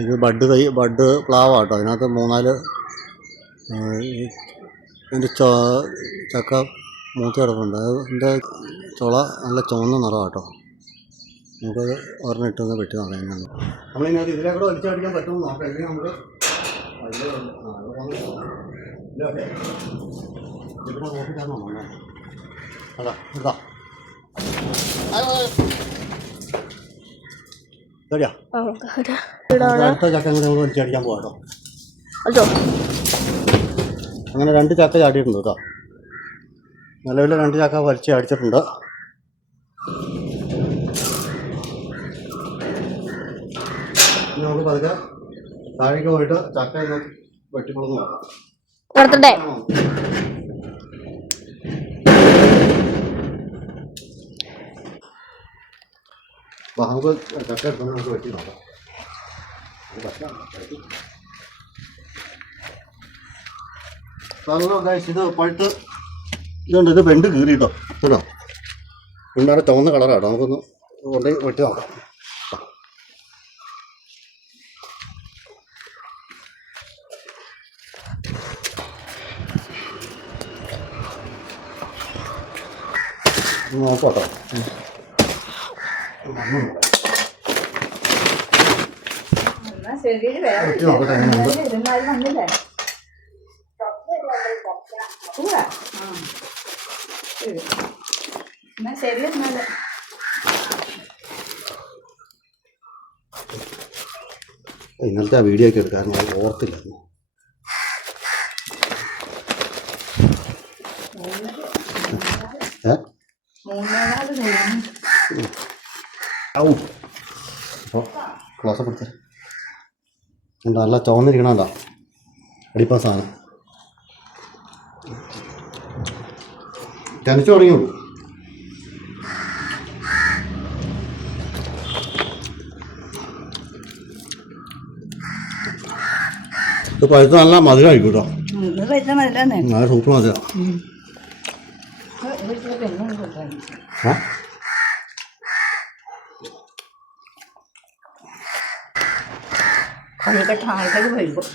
ഇത് ബഡ് തൈ ബഡ് പ്ലാവാട്ടോ. അതിനകത്ത് മൂന്നാൽ അതിന്റെ ചോ ചക്ക മൂത്ത് കിടപ്പുണ്ട്. അതിന്റെ ചുള നല്ല ചുവന്ന നിറമാട്ടോ നമുക്കത് ഒരെണ്ണം ഇട്ടൊന്ന് വെട്ടി നോക്കാം നമ്മളിതിനകത്ത് ഇതിലെ കൂടെ വലിച്ചടിക്കാൻ പറ്റുമെന്ന് നോക്കാം. ഇല്ലെങ്കിൽ നമുക്ക് ഇവിടെ ഇല്ല, അതെ. ഇതാ. അടുത്ത ചക്ക അങ്ങനെ നമുക്ക് വലിച്ചടിക്കാൻ പോകാം കേട്ടോ അതോ അങ്ങനെ രണ്ട് ചക്ക ചാടിയിട്ടുണ്ട് കേട്ടോ. നിലവിൽ രണ്ട് ചാക്ക വലിച്ച് അടിച്ചിട്ടുണ്ട്. നമുക്ക് പതുക്കെ താഴേക്ക് പോയിട്ട് ചക്ക ഒന്ന് നമുക്ക് ഇത് ഇതുണ്ട് ഇത് വെണ്ട് കീറിയിട്ടോ കേട്ടോ വെണ്ടാടെ ചുവന്ന കളറാട്ടോ നമുക്കൊന്ന് കൊണ്ട് വെട്ടി നോക്കാം നോക്കാം എന്നാ എന്നാ ശരി എന്നാൽ. ഇന്നലത്തെ ആ വീഡിയോ ഒക്കെ എടുക്കാറുണ്ട് അത് ഓർത്തില്ലായിരുന്നു ഏ? മൂന്നാൽ അപ്പോൾ ക്ലോസപ്പ് എടുത്ത്. ഉണ്ട് നല്ല ചുവന്നിരിക്കണമല്ലോ അടിപ്പാ സാധനം. ചനച്ചു തുടങ്ങിയുള്ളൂ ഇത് പഴുത്ത നല്ല മധുരമായിരിക്കും കേട്ടോ. നല്ല സൂപ്പർ മതില്ലേ നല്ല സൂപ്പർ മധുരം ഏ കളിക്കട്ട ആൾക്കാർ വരുമ്പോൾ